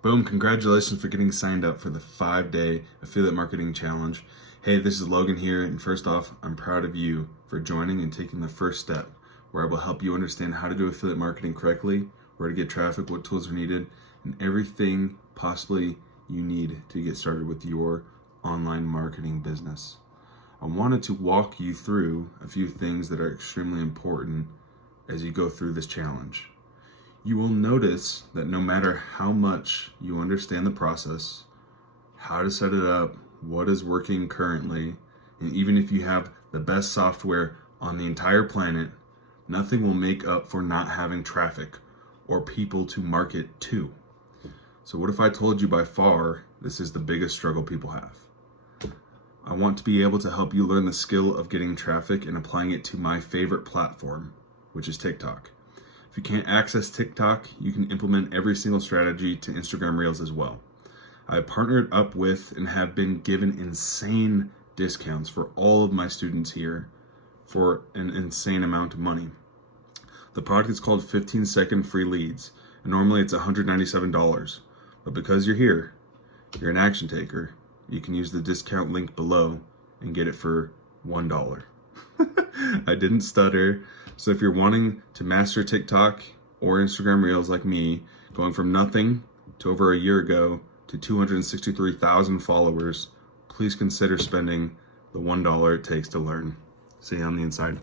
Boom, congratulations for getting signed up for the 5-day affiliate marketing challenge. Hey, this is Logan here, and first off, I'm proud of you for joining and taking the first step where I will help you understand how to do affiliate marketing correctly, where to get traffic, what tools are needed, and everything possibly you need to get started with your online marketing business. I wanted to walk you through a few things that are extremely important as you go through this challenge. You will notice that no matter how much you understand the process, how to set it up, what is working currently, and even if you have the best software on the entire planet, nothing will make up for not having traffic or people to market to. So what if I told you by far this is the biggest struggle people have? I want to be able to help you learn the skill of getting traffic and applying it to my favorite platform, which is TikTok. If you can't access TikTok, you can implement every single strategy to Instagram Reels as well. I partnered up with and have been given insane discounts for all of my students here for an insane amount of money. The product is called 15-second free leads, and normally it's $197. But because you're here, you're an action taker, you can use the discount link below and get it for $1. I didn't stutter. So if you're wanting to master TikTok or Instagram Reels like me, going from nothing to over a year ago to 263,000 followers, please consider spending the $1 it takes to learn. See you on the inside.